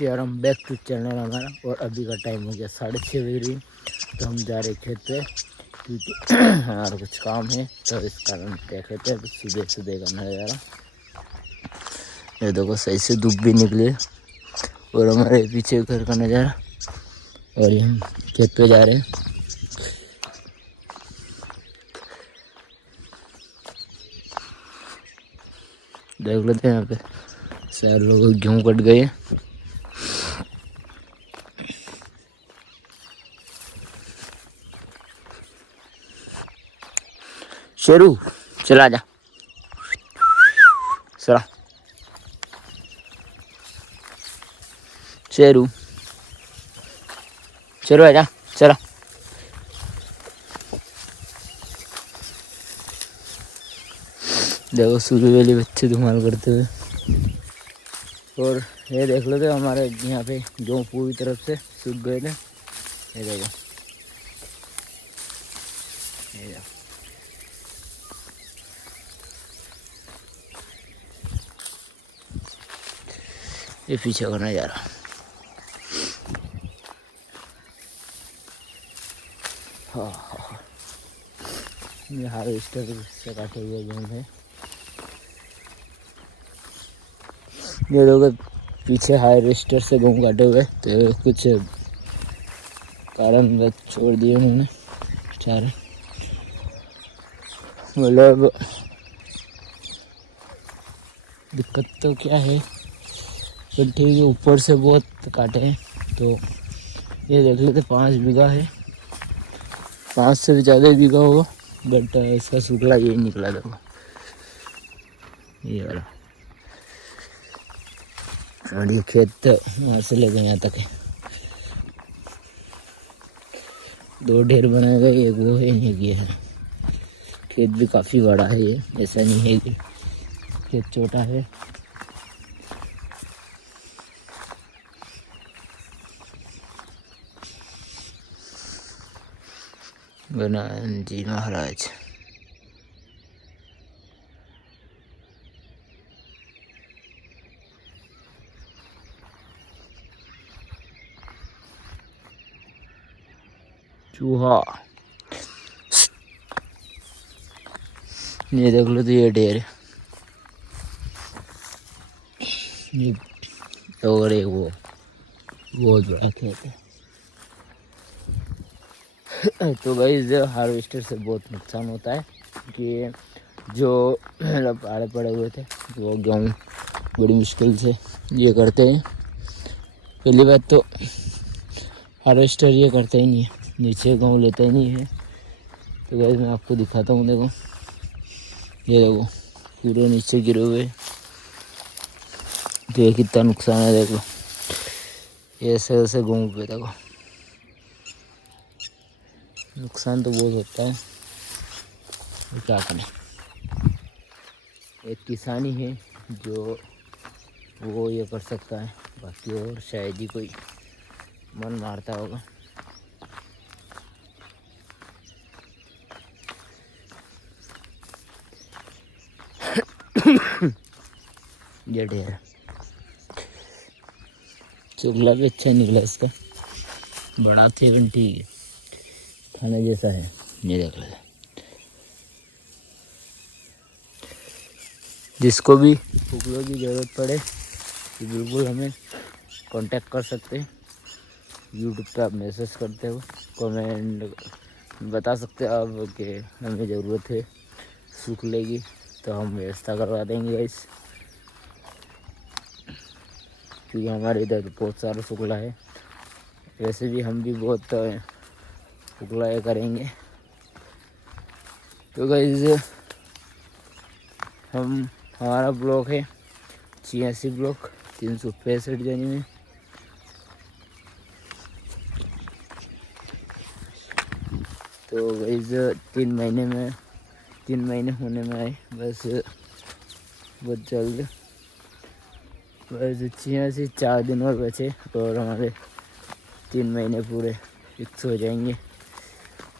यार हम back to channel हमारा, और अभी का टाइम हो गया 6:30 बज रही। तो हम जा रहे खेत पे क्योंकि हमारा कुछ काम है, तो इस कारण देख लेते हैं। सुबह सुबह का नज़ारा ये देखो, सही से धूप भी निकले और हमारे पीछे घर का नज़ारा, और ये हम खेत पे जा रहे हैं। देख लेते हैं यहाँ पे सारे लोग गेहूँ कट गए। शेरू चला जा, चला शेरू, शेरू आजा चला। देखो सूर्य वाले बच्चे धुमाल करते हुए। और ये देख लो, तो हमारे यहाँ पे गेहूँ पूरी तरफ से सूख गए थे। ये देखो, ये देखो। ये पीछे का नज़ारा। हाँ हाँ, ये हार्वेस्टर से काटे हुए गेहूँ है। ये लोग पीछे हार्वेस्टर से गेहूँ काटे हुए, तो कुछ कारण छोड़ दिए उन्होंने चारे। मतलब दिक्कत तो क्या है, पर ठीक है, ऊपर से बहुत काटे हैं। तो ये देख लेते 5 बीघा है, 5 से भी ज़्यादा बीघा होगा, बट इसका शुक्ला यही निकला। देखो ये वाला, और ये खेत वहाँ से ले गए यहाँ तक है। 2 ढेर बनाए गए, एक वो है, एक ये है। खेत भी काफ़ी बड़ा है, ये ऐसा नहीं है कि खेत छोटा है। गजानन जी महाराज। चूहा, ये देख लो, तो ये ढेर है, ये और एक वो बहुत बड़ा खेत है। तो भाई हार्वेस्टर से बहुत नुकसान होता है कि जो मतलब आड़े पड़े हुए थे वो गेहूँ बड़ी मुश्किल से ये करते हैं। पहली बात तो हार्वेस्टर ये करता ही नहीं है, नीचे गेहूँ लेता ही नहीं है। तो भाई मैं आपको दिखाता हूँ, देखो ये देखो पूरे नीचे गिरे हुए। तो ये कितना नुकसान है, देखो ऐसे ऐसे गेहूँ पे देखो नुकसान तो बहुत होता है, तो क्या करें। एक किसानी है जो वो ये कर सकता है, बाकी और शायद ही कोई मन मारता होगा। ये ढेर चुगला भी अच्छा निकला, इसका बड़ा थे पण ठीक है, खाने जैसा है। ये देख लो, जिसको भी फूलों की ज़रूरत पड़े तो बिल्कुल हमें कांटेक्ट कर सकते हैं। यूट्यूब पे आप मैसेज करते हो, कमेंट बता सकते हो आप कि हमें ज़रूरत है सूख लेगी, तो हम व्यवस्था करवा देंगे गाइस। क्योंकि हमारे इधर तो बहुत सारा शुक्ला है, वैसे भी हम भी बहुत शुक्ला ये करेंगे। तो गाइस हमारा ब्लॉक है 86 ब्लॉक 365 जनी में। तो गाइस 3 महीने होने में आए, बस बहुत जल्द, बस 86 4 दिन और बचे और हमारे 3 महीने पूरे फिक्स हो जाएंगे।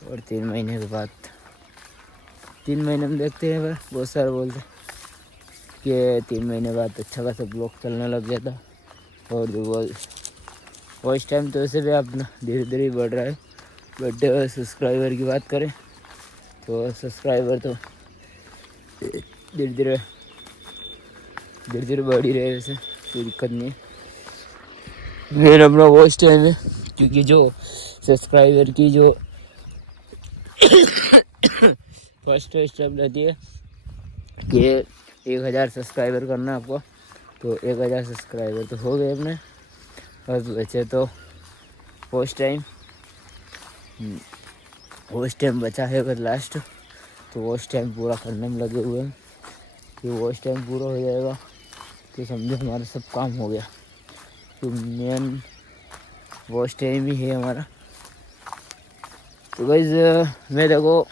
और 3 महीने के बाद 3 महीने में देखते हैं। पर बहुत सारे बोलते कि 3 महीने बाद अच्छा खासा ब्लॉक चलने लग जाता, और वॉच टाइम तो वैसे भी अपना धीरे धीरे बढ़ रहा है, बट सब्सक्राइबर की बात करें तो सब्सक्राइबर तो धीरे धीरे बढ़ ही रहे, वैसे कोई दिक्कत नहीं है। मेरा अपना वॉच टाइम है, क्योंकि जो सब्सक्राइबर की जो फर्स्ट स्टेप रहती है कि 1000 सब्सक्राइबर करना है आपको, तो 1000 सब्सक्राइबर तो हो गए अपने। और बचे तो वॉच टाइम बचा है अगर लास्ट, तो वॉच टाइम पूरा करने में लगे हुए हैं। कि वॉच टाइम पूरा हो जाएगा तो समझो हमारा सब काम हो गया। तो मेन वॉच टाइम ही है हमारा। तो गाइस मैं देखो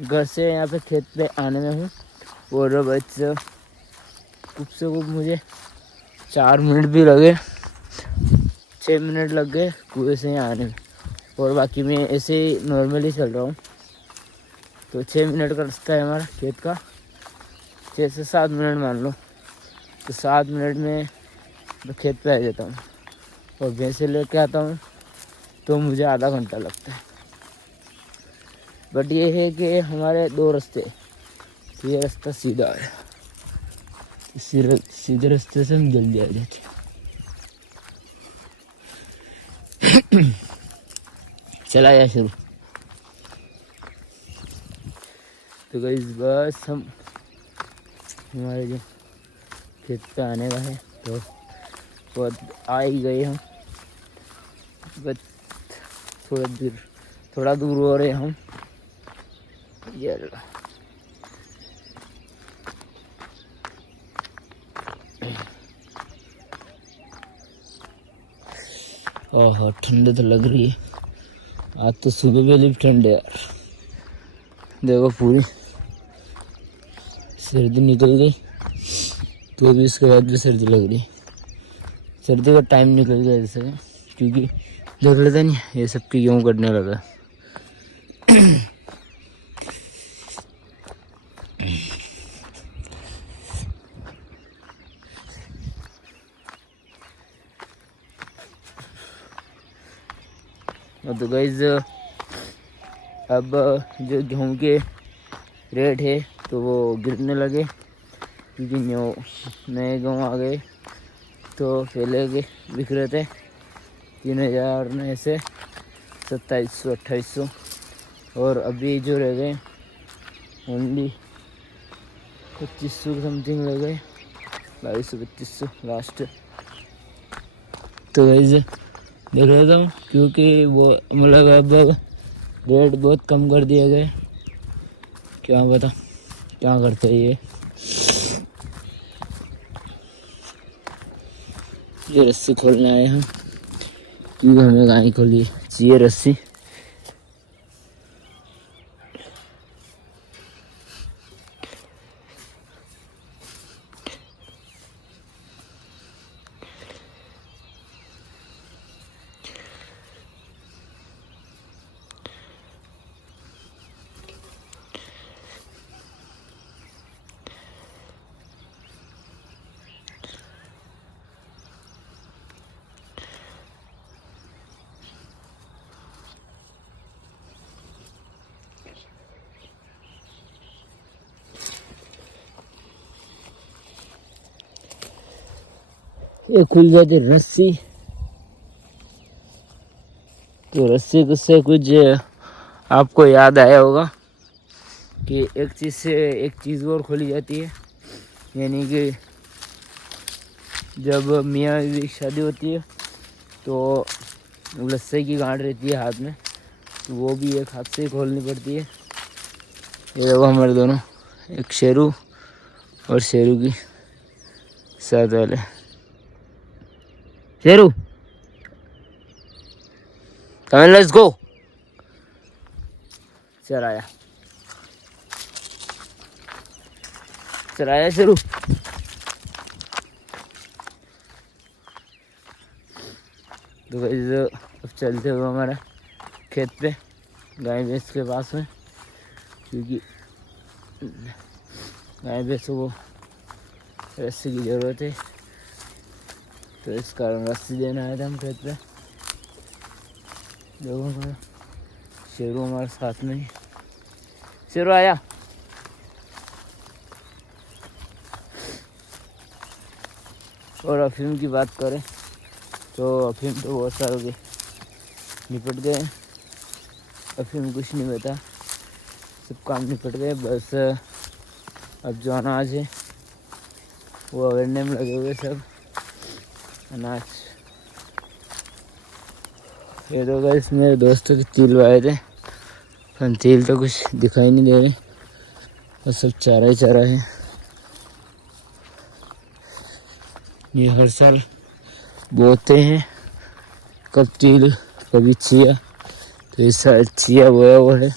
घर से यहाँ पे खेत पे आने में हूँ, और बस खूब से खूब मुझे 4 मिनट भी लगे, 6 मिनट लग गए कुएँ से यहाँ आने में, और बाकी मैं ऐसे ही नॉर्मली चल रहा हूँ। तो 6 मिनट का रास्ता है हमारा खेत का, 6 से 7 मिनट मान लो। तो 7 मिनट में मैं खेत पे आ जाता हूँ, और भैंसे लेके आता हूँ तो मुझे आधा घंटा लगता है। बट ये है कि हमारे 2 रास्ते, तो ये रास्ता सीधा है, सीधे रास्ते से हम जल्दी आ जाते हैं। चला या शुरू। तो गाइस बस हमारे जो खेत पे आने का है, तो बहुत आ ही गए हम, बस थोड़ा दूर हो रहे हम। ये हाँ, ठंड तो लग रही है आज तो, सुबह में भी ठंड है यार। देखो पूरी सर्दी निकल गई, तो भी इसके बाद भी सर्दी लग रही। सर्दी का टाइम निकल गया जैसे, क्योंकि देख लेते नहीं ये सब की क्यों करने लगा। तो गाइस अब जो गेहूँ के रेट है तो वो गिरने लगे, क्योंकि नए गेहूँ आ गए। तो पहले के बिक रहे थे 3000 में से 2700 2800, और अभी जो रह गए ओनली 2500 समथिंग रह गए, 2200 2500 लास्ट। तो वैसे देख रहा था, क्योंकि वो मतलब अब रेट बहुत कम कर दिए गए, क्या पता क्या करते हैं ये रस्सी खोलने आए हम, क्योंकि हमें गाय खोली चाहिए रस्सी। ये खुल जाती रस्सी, तो रस्सी से कुछ आपको याद आया होगा कि एक चीज़ से एक चीज़ और खोली जाती है, यानी कि जब मियाँ बीवी की शादी होती है तो लस्से की गांठ रहती है हाथ में, तो वो भी एक हाथ से ही खोलनी पड़ती है। ये देखो हमारे दोनों, एक शेरू और शेरू की साथ वाले। Sheru come on, let's go. चल आया शेरू। तो गाइस अब चलते हुए हमारा खेत पे गाय भैंस के पास में, क्योंकि गाय भैंसों को रस्सी की ज़रूरत है। तो इस कारण रस्सी देने आए थे हम खेत पे। देखो शेरू हमारे साथ में ही। शेरू आया। और अफीम की बात करें तो अफीम तो बहुत सारों के निपट गए। अफीम कुछ नहीं बता, सब काम निपट गए। बस अब जो अनाज है वो अगड़ने में लगे हुए सब अनाज। ये तो गाइस मेरे दोस्तों के तिल आए थे, पर तिल तो कुछ दिखाई नहीं दे रहे और सब चारा ही चारा है। ये हर साल बोते हैं, कब तिल कभी चिया, तो इस साल चिया बोया हुआ है।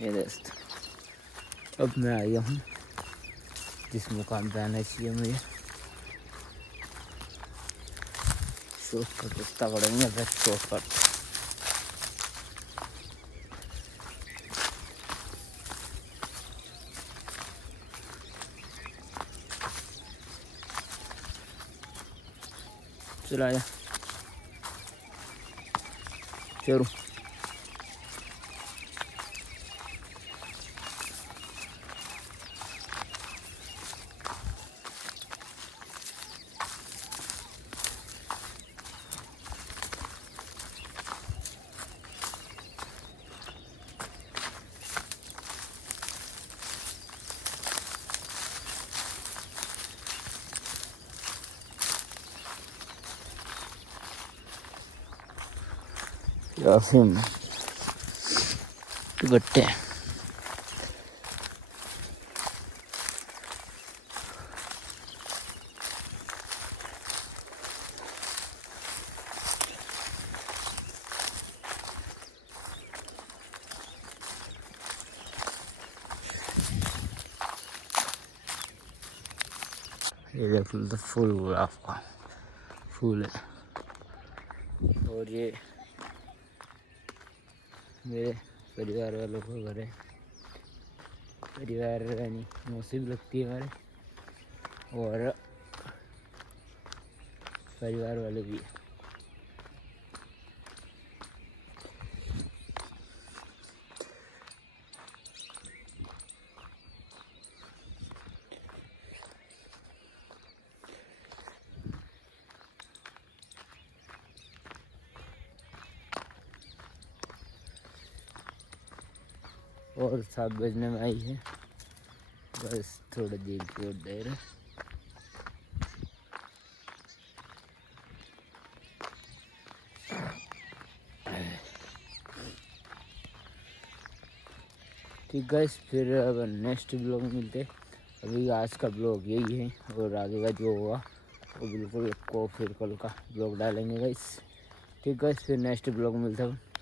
ये दोस्त अब मैं आ गया हूँ जिस मुकाम पे आना चाहिए मुझे। शॉर्टकट रास्ता पड़ेंगे, बस शॉर्टकट। चलाया चलो। अफीम के गट्टे ये देख लो फूल गुलाब का फूल है। और ये मेरे परिवार वालों को घर है, परिवार यानी मौसी भी लगती है हमारे, और परिवार वाले भी। और 7 बजने में आई है, बस थोड़ा देर की और देर है। ठीक गाइस, फिर अब नेक्स्ट ब्लॉग मिलते। अभी आज का ब्लॉग यही है, और आगे का जो होगा वो बिल्कुल को फिर कल का ब्लॉग डालेंगे गाइस। ठीक गाइस, फिर नेक्स्ट ब्लॉग मिलता है।